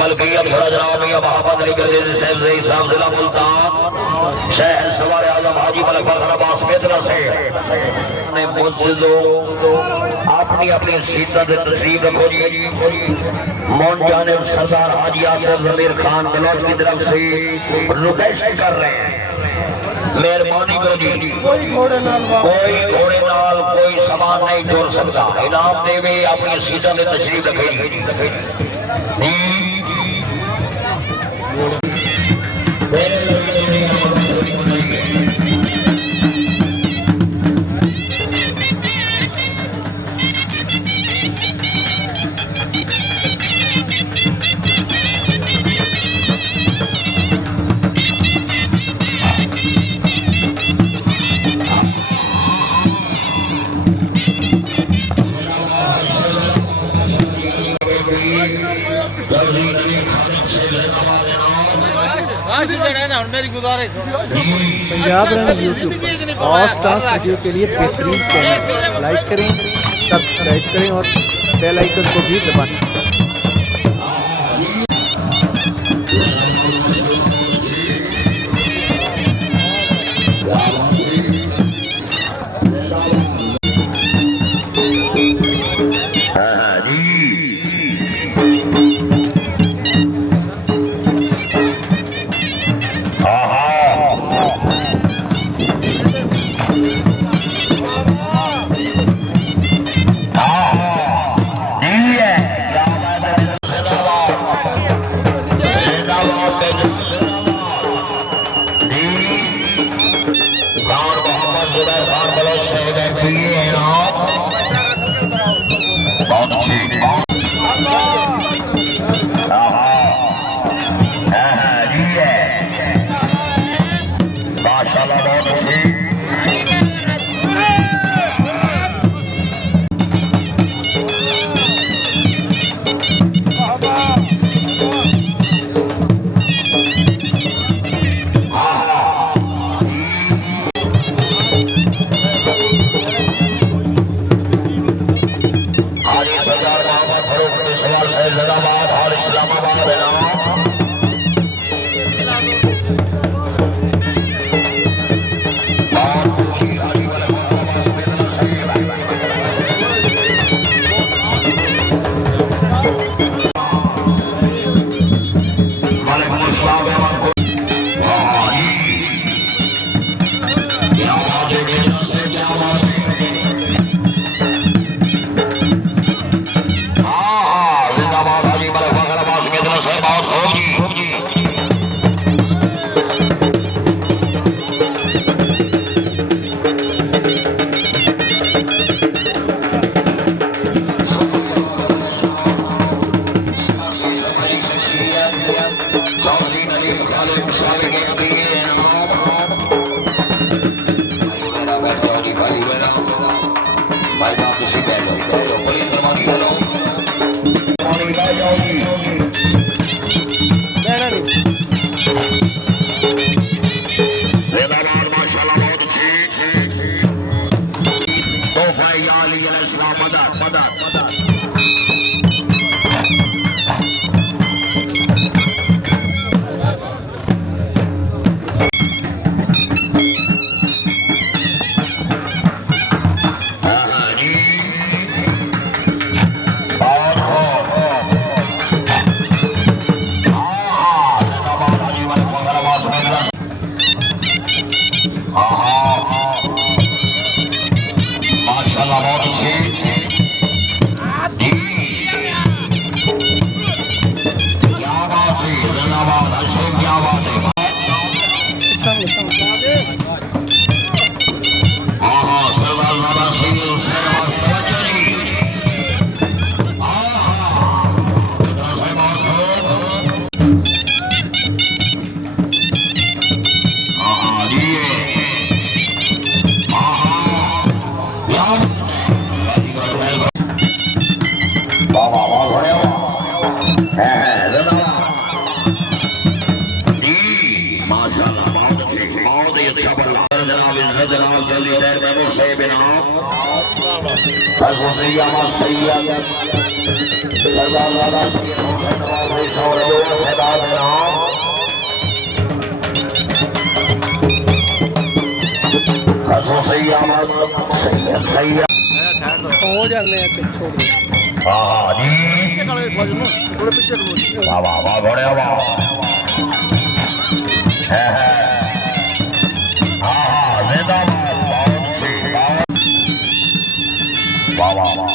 मलकियत बड़ा जनाब मियां मोहम्मद अली गर्दी साहब से साहब जिला मुल्तान शहर सवार आजम हाजी मलिक फखर अब्बास मेदना से ने मुझसे अपनी अपनी सीसा से तशरीफ रखो जी। मौन जानिब सरदार हाजी आसिफ जमीर खान बलोच की तरफ से रिक्वेस्ट कर रहे हैं, मेहरबानी करो जी, कोई घोड़े नाल कोई सामान नहीं जोड़ सकता। इनाम देवे अपनी सीटा में तशरीफ रखेगी। पंजाब रन यूट्यूब और स्टार्स वीडियो के लिए बेहतरीन चैनल लाइक करें, सब्सक्राइब करें और बेल आइकन को भी दबाएं। सरदार सही है हो जाने हैं तो छोड़ दो हाँ हाँ जी थोड़े पीछे वाह वाह वाह घोड़े वाह है हाँ हाँ जिंदाबाद बहुत अच्छी वाह वाह वाह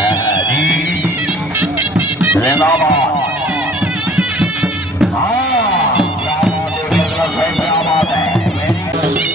है जी जिंदाबाद हाँ क्या बात है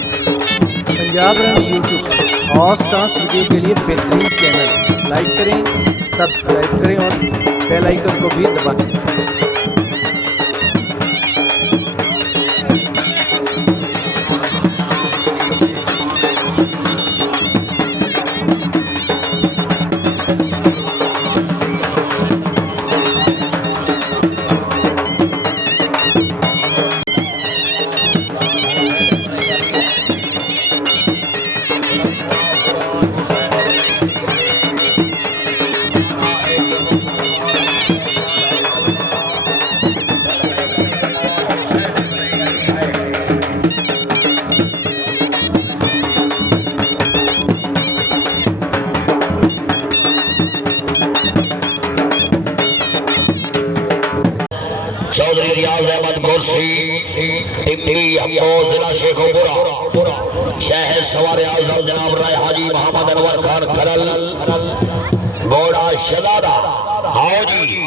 Punjab run YouTube horse dance video के लिए बेहतरीन चैनल लाइक करें सब्सक्राइब करें और बेल आइकन को भी दबाएं। चौधरी रियाज अहमद कुर्सी टिप्पी हमको जिला शेखोपुरा शहर सवार आजम जनाब राय हाजी मोहम्मद अनवर खान खरल घोड़ा शहजादा आओ जी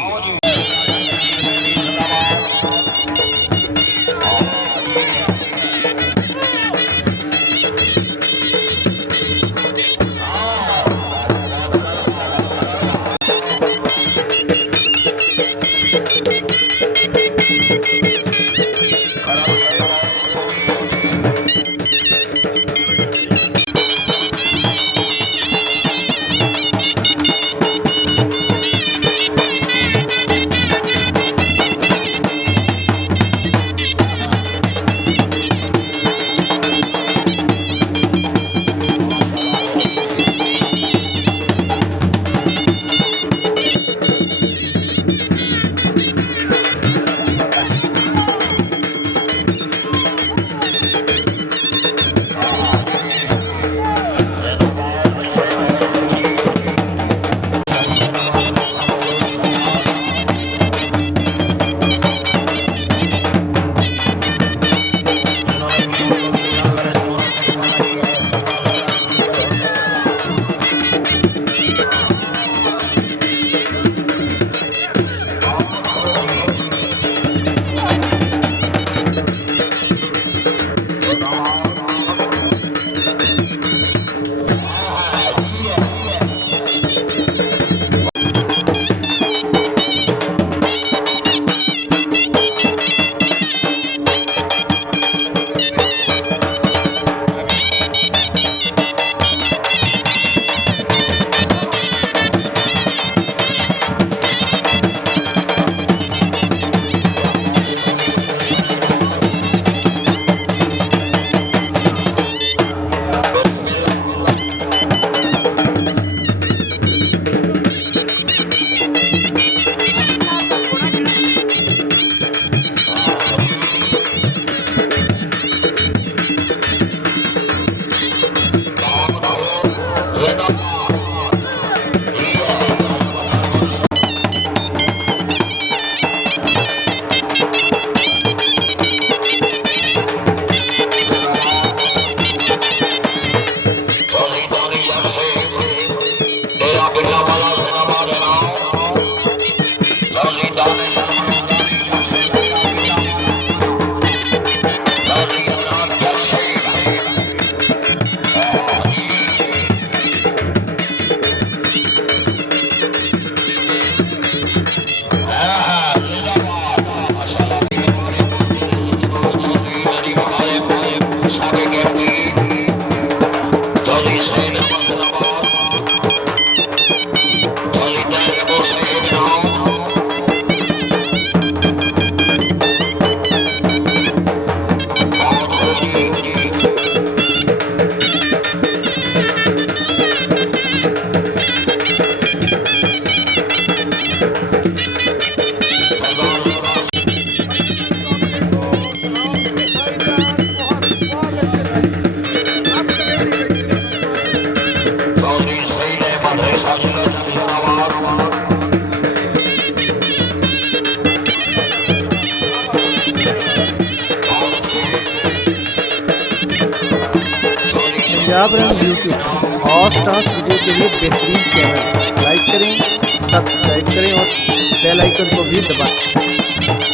पंजाब रंग यूट्यूब और स्टार्स वीडियो के लिए बेहतरीन चैनल, लाइक करें, सब्सक्राइब करें और बेल आइकन को भी दबाएं।